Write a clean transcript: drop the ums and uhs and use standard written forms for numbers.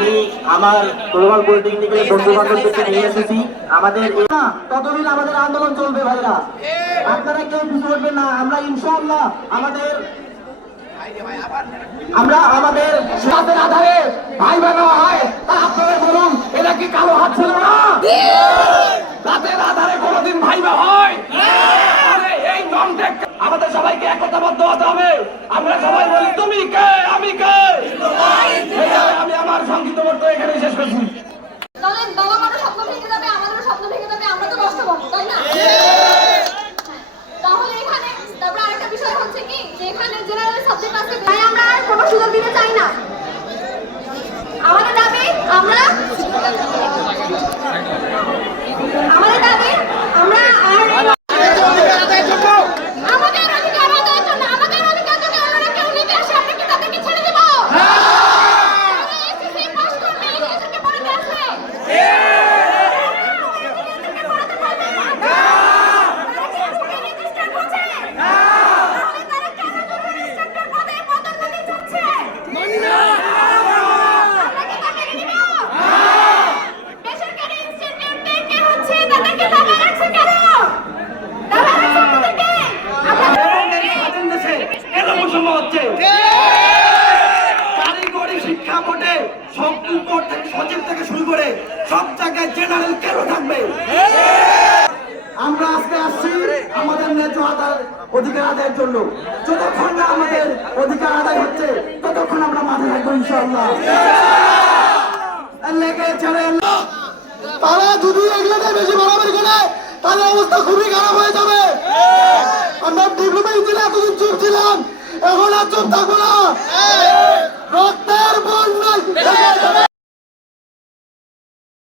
আমি আমার global polytechnical বন্ধু বান্ধবদেরকে নিয়ে এসেছি। আমাদের ততদিন আমাদের আন্দোলন চলবে ভাইরা, আপনারা কেউ পিছু হটবেন না। আমরা ইনশাআল্লাহ আমাদের সাথের আধারে ভাই বানা হয়। আপনারা বলুন, এটা কি কালো হাত ছিল না? রাতের আধারে কোনোদিন ভাই বা হয়? এই কন্টেক্ট আমাদের সবাইকে একতাবদ্ধ হতে হবে। আমরা সবাই বলি তুমি কে, আমি কে। আমি আমার সংক্ষিপ্ত বক্তব্য এখানে শেষ করছি। বাবা মারও স্বপ্ন ভেঙে যাবে, আমাদেরও স্বপ্ন ভেঙে যাবে, আমরা তো কষ্ট পাবো, তাই না? তাহলে এখানে তারপর আরেকটা বিষয় হচ্ছে কি, যে এখানে জেনারেল সাবজেক্ট আছে, তাই আমরা আর কোনো সুযোগ দিতে চাই না। আমাদের দাবি আমরা আর আমাদের অধিকার আদায়ের জন্য আমাদের অধিকার যদি আমরা কেউ নিতে আসে, আমরা কি তাদেরকে ছেড়ে দেবো? এসএসসি পাস করলে এদেরকে পড়াতে আসে। কারিগরি শিক্ষা বোর্ডে সচিব থেকে শুরু করে সব জায়গায় জেনারেল কেন থাকবে? আমরা আজকে আসছি আমাদের ন্যায্য অধিকার আদায়ের জন্য। যতক্ষণ না আমাদের অধিকার আদায় হচ্ছে ততক্ষণ আমরা মাঠে থাকবো ইনশাআল্লাহ। তারা যদি এগুলোতে বেশি বাড়াবাড়ি করে তাহলে অবস্থা খুবই খারাপ হয়ে যাবে। আমরা ডিপ্লোমা ইঞ্জিনিয়ার এতদিন চুপ ছিলাম, এখন আর চুপ থাকবো না।